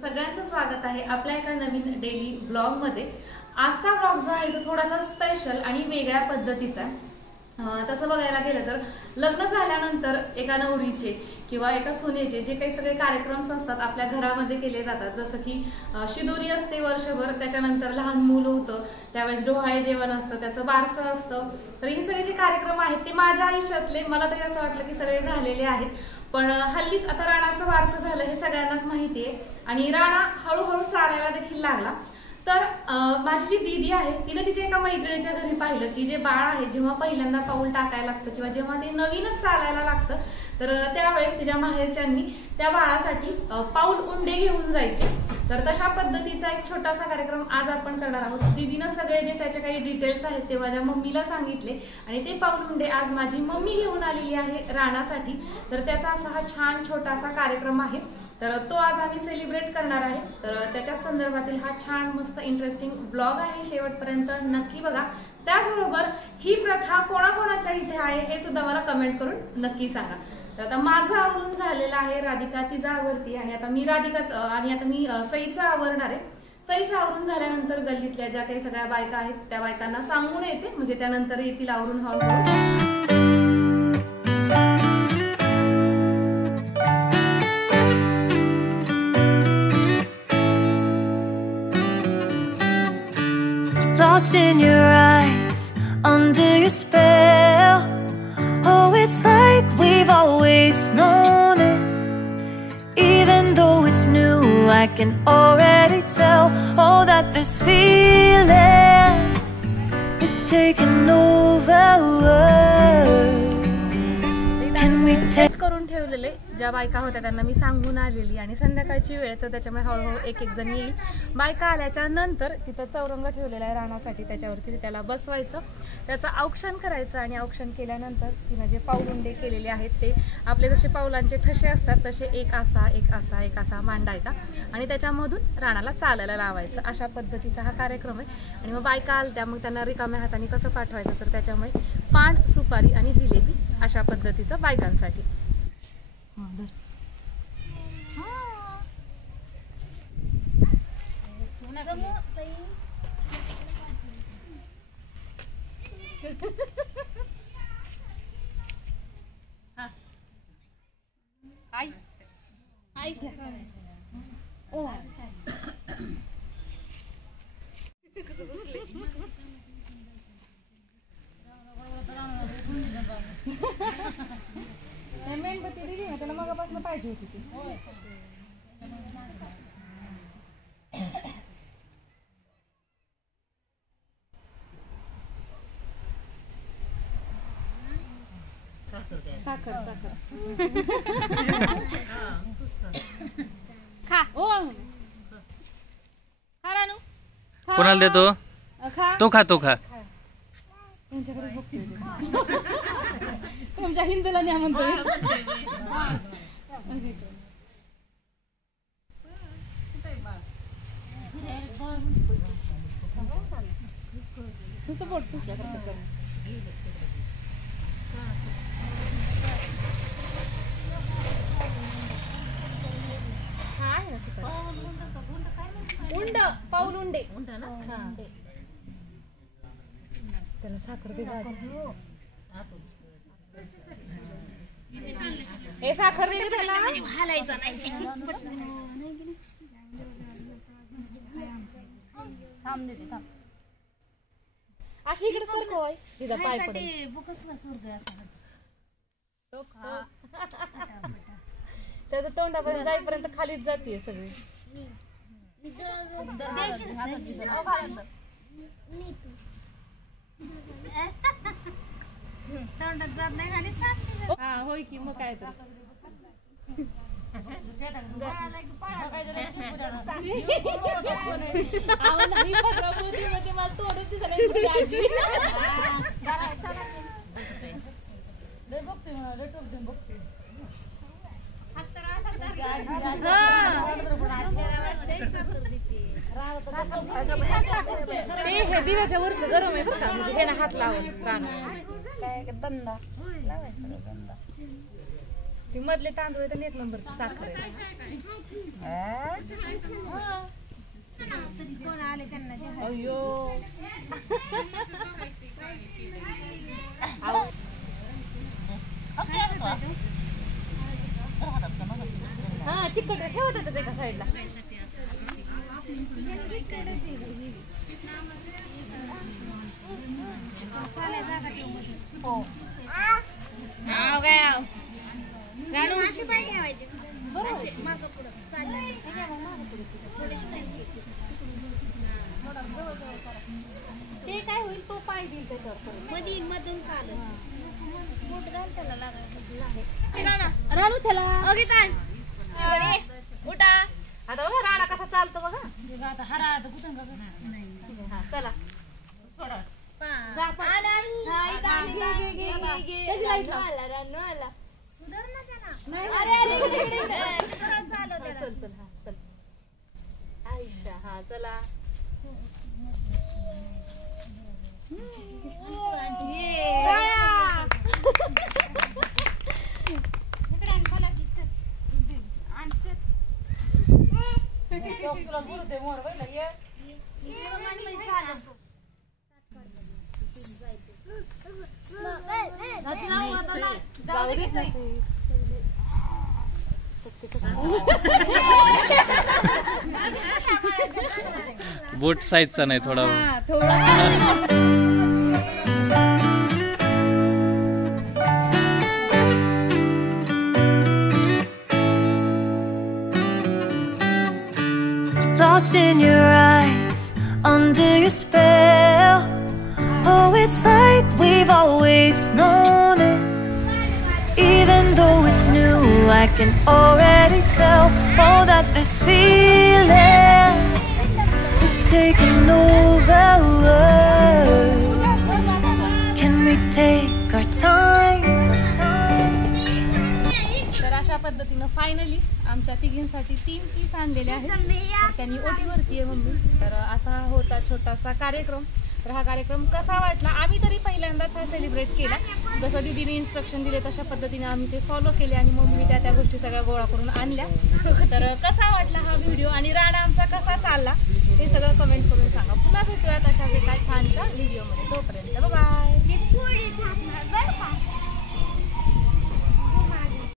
सगळ्यांचं स्वागत आहे आपल्या एका नवीन डेली ब्लॉग मध्ये। आजचा ब्लॉग जो आहे तो थोडासा स्पेशल आणि वेगळ्या पद्धतीचा। तसं बघायला गेलं तर लग्न झाल्यानंतर एका नवरीचे किंवा एका सोन्याचे जे काही सगळे कार्यक्रम असतात आपल्या घरामध्ये केले जातात, जसं की शिदोरी असते वर्षभर, त्याच्यानंतर लहान मूल होतं, त्यावेळेस डोहाळे जेवण असतं, त्याचं बारसं असतं। तर हे सगळे जे कार्यक्रम आहेत ते माझ्या आयुष्यातले मला तरी असं वाटलं की सगळे झालेले आहेत। पण हल्लीच आता राणाचं बारसं झालं हे सगळ्यांनाच माहिती आहे आणि राणा हळूहळू चालायला देखील लागला। तर माझी जी दीदी आहे तिने तिच्या एका मैत्रिणीच्या घरी पाहिलं की जे बाळ आहे जेव्हा पहिल्यांदा पाऊल टाकायला लागतं किंवा जेव्हा ते नवीनच चालायला लागतं तर त्यावेळेस तिच्या माहेरच्यांनी त्या बाळासाठी पाऊल उंडे घेऊन जायचे। तर तशा पद्धतीचा एक छोटासा कार्यक्रम आज आपण करणार आहोत। दीदीनं सगळे जे त्याचे काही डिटेल्स आहेत ते माझ्या मम्मीला सांगितले आणि ते पाऊल उंडे आज माझी मम्मी घेऊन आलेली आहे राणासाठी। तर त्याचा असा हा छान छोटासा कार्यक्रम आहे, तर तो आज आम्ही सेलिब्रेट करणार आहे। तर त्याच्या संदर्भातील हा छान मस्त इंटरेस्टिंग ब्लॉग आहे, शेवटपर्यंत नक्की बघा। त्याचबरोबर ही प्रथा कोणाकोणाच्या इथे आहे हे सुद्धा मला कमेंट करून नक्की सांगा। तर आता माझं आवरून झालेलं आहे, राधिका तिचं आवरती आणि आता मी सईचं आवरणार आहे। सईचं आवरून झाल्यानंतर गल्लीतल्या ज्या काही सगळ्या बायका आहेत त्या बायकांना सांगून येते, म्हणजे त्यानंतर येतील आवरून हळूहळू। Lost in your eyes, under your spell. Oh, it's like we've always known it. Even though it's new, I can already tell. Oh, that this feeling is taking over. Can we take करून ठेवलेले ज्या बायका होत्या त्यांना मी सांगून आलेली आणि संध्याकाळची वेळ तर त्याच्यामुळे हळूहळू एक एक जण येईल। बायका आल्याच्या नंतर तिथं चौरंग ठेवलेला आहे राणासाठी, त्याच्यावरती त्याला बसवायचं, त्याचं औक्षण करायचं आणि औक्षण केल्यानंतर तिनं जे पाऊलुंडे केलेले आहेत ते आपले जसे पाऊलांचे ठसे असतात तसे एक असा मांडायचा आणि त्याच्यामधून राणाला चालायला लावायचं। अशा पद्धतीचा हा कार्यक्रम आहे। आणि मग बायका आल्या मग त्यांना रिकाम्या हाताने कसं पाठवायचं, तर त्याच्यामुळे पान, सुपारी आणि जिलेबी अशा पद्धतीचं बायकांसाठी। मेणबत्ती दिली ना त्याला मगापासून पाहिजे होती ती। साखर खा ओ खा रानू, कोणाला देतो? तो खा तुमच्याकडे बघतोय तुमच्या हिंदूला न्या म्हणतोय। नुसतं पोट पुसल्यासारखं कर। उंड पाऊल उंडे त्याला साखर दे, हे साखर दे त्याला, हालायचं नाही। थांब देते थांब, अशी इकडे सरकवाय तिचा पाय पडेल। त्याचं तोंडापर्यंत जाईपर्यंत खालीच जाते सगळी। हा होय की मग काय तर बघते हे दिव्याच्या वरच गरम आहे बरं का, म्हणजे हे ना हात लावून ती मधले तांदूळ तर 1 नंबरची साखर आहे. अयो हा चिकट ठेवत होतं एका साईडला. हो राणू ते काय होईल तो पाय देईल त्याच्यावर मधून चालेल. राणू चला उठा आता बघा राणा कसा चालतो बघा. चला आयशा हा चला बोट साईजचा नाही थोडा. Lost in your eyes, under your spell. Oh, it's like we've always known it. Even though it's new, I can already tell. Oh, that this feeling is taking over. Can we take our time? तर अशा पद्धतीनं finally आमच्या तिघींसाठी 3 piece आणलेले आहेत. त्यांनी ओटीवरती आहे mummy. तर असा होता छोटासा कार्यक्रम. तर हा कार्यक्रम कसा वाटला, आम्ही तरी पहिल्यांदाच हा सेलिब्रेट केला. जसं दीदीने इन्स्ट्रक्शन दिले तशा पद्धतीने आम्ही ते फॉलो केले आणि मम्मीने त्या गोष्टी सगळ्या गोळा करून आणल्या. तर कसा वाटला हा व्हिडिओ आणि राणा आमचा कसा चालला हे सगळं कमेंट करून सांगा. पुन्हा भेटूयात अशा एका छानशा व्हिडिओमध्ये. तोपर्यंत बाय.